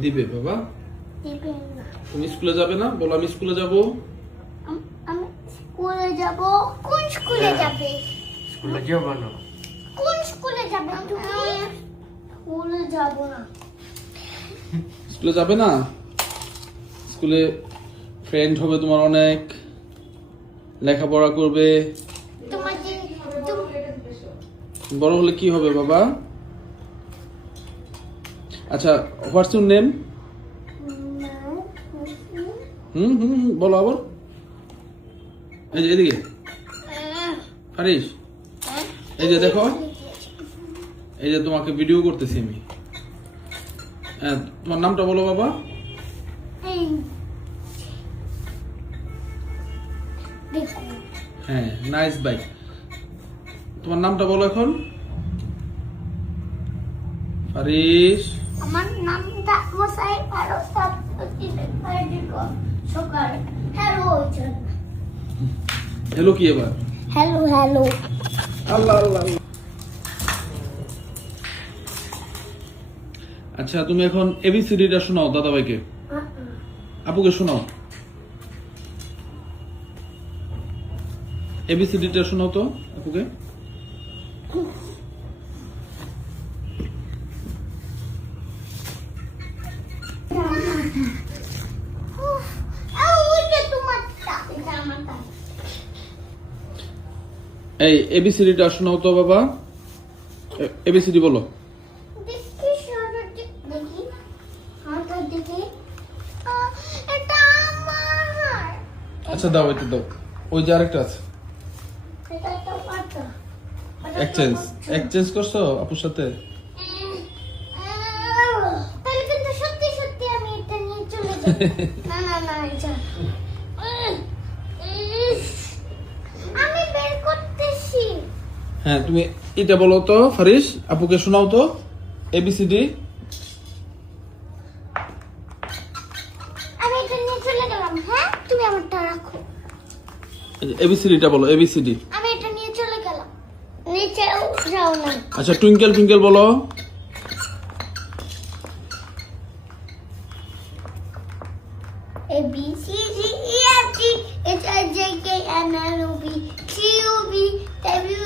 দিবে বাবা। দিবে না। তুমি স্কুলে যাবে না? বলো আমি স্কুলে যাব। আমি স্কুলে যাব। কোন স্কুলে হ্যাঁ। যাবে? স্কুলে যাব না কোন স্কুলে যাবে তুমি? স্কুলে যাব না। স্কুলে যাবে না? স্কুলে ফ্রেন্ড হবে তোমার অনেক। লেখাপড়া করবে। বড় হলে কি হবে বাবা? আচ্ছা হোয়াটস ইউর নেম হুম হুম হুম, বলো আবার। এই যে এদিকে। ফারিস এই যে দেখো। এই যে তোমাকে ভিডিও করতেছি আমি। হ্যাঁ তোমার নামটা বলো বাবা। হ্যাঁ নাইস বাইক তোমার নামটা বলো এখন। ফারিস। আমার নামটা মশাই আরও সব সকাল। হ্যালো হ্যালো কি এবার? Hello hello Allah Allah. আচ্ছা তুমি এখন এবিসিডিটা শোনাও দাদাভাইকে। আপুকে শোনাও। এবিসিডিটা শোনাও তো আপুকে ওইটা তোমারটা এটা আমারটা এই এবিসিডিটা শোনাও তো বাবা। এবিসিডি বলো। আমার আচ্ছা দাও এটা দাও। ওই যে আরেকটা আছে। এক্সচেঞ্জ এক্সচেঞ্জ করছ আপুর সাথে? তাহলে কিন্তু সত্যি সত্যি আমি এটা নিয়ে চলে যাব না না না এটা আমি বের করতেছি হ্যাঁ তুমি এটা বলো তো ফারিস আপুকে শোনাও তো এবিসিডি আমি এটা নিয়ে চলে গেলাম হ্যাঁ? তুমি আমারটা রাখো। এবিসিডিটা বলো এবিসিডি আমি এটা নিয়ে চলে গেলাম। নিচেও যাও না। আচ্ছা টুইঙ্কেল টুইঙ্কেল বলো। A B C D E F G H I J K L M N O P Q U V W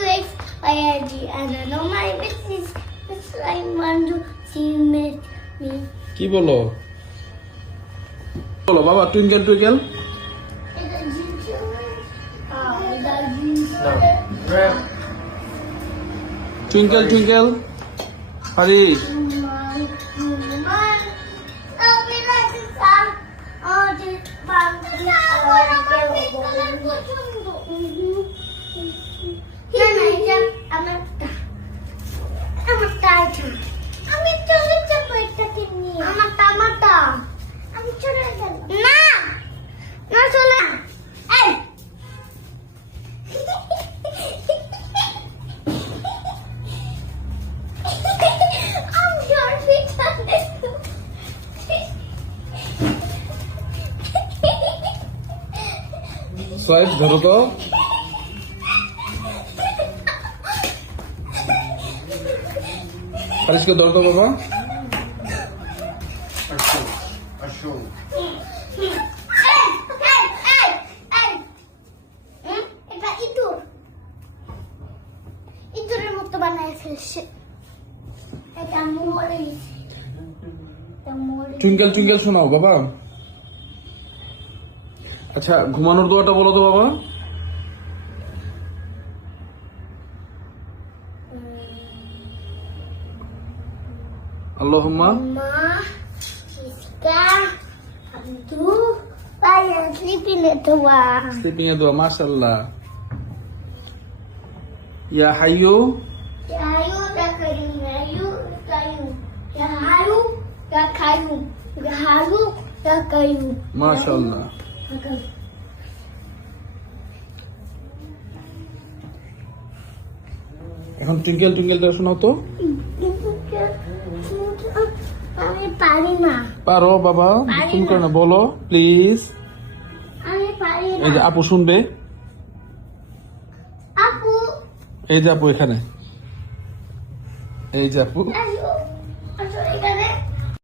Y and I know my business. It's like one to see me. কি বলো বলো বাবা twinkle twinkle It's a ginger. Ah, swipe ধরো তো ফারিসকে ধরো তো বাবা twinkle twinkle শোনাও বাবা আচ্ছা ঘুমানোর দোয়াটা বলো তো বাবা আল্লাহুম্মা মা কিসকা আব্দু Vaya, sleeping little one. Sleeping এ দোয়া মাশাআল্লাহ ইয়া হাইয়ু Ya hayu ya kayu, ya hayu ya kayu. Ya hayu ya kayu. Ya hayu ya kayu. মাশাআল্লাহ Ya kayu. এখন টুইঙ্কেল টুইঙ্কেলটা শোনাও তো। আমি পারি না। পারো বাবা তুমি না। কেন বলো প্লিজ আমি পারি এই যে আপু শুনবে। আপু। এই যে আপু এখানে। এই যে আপু।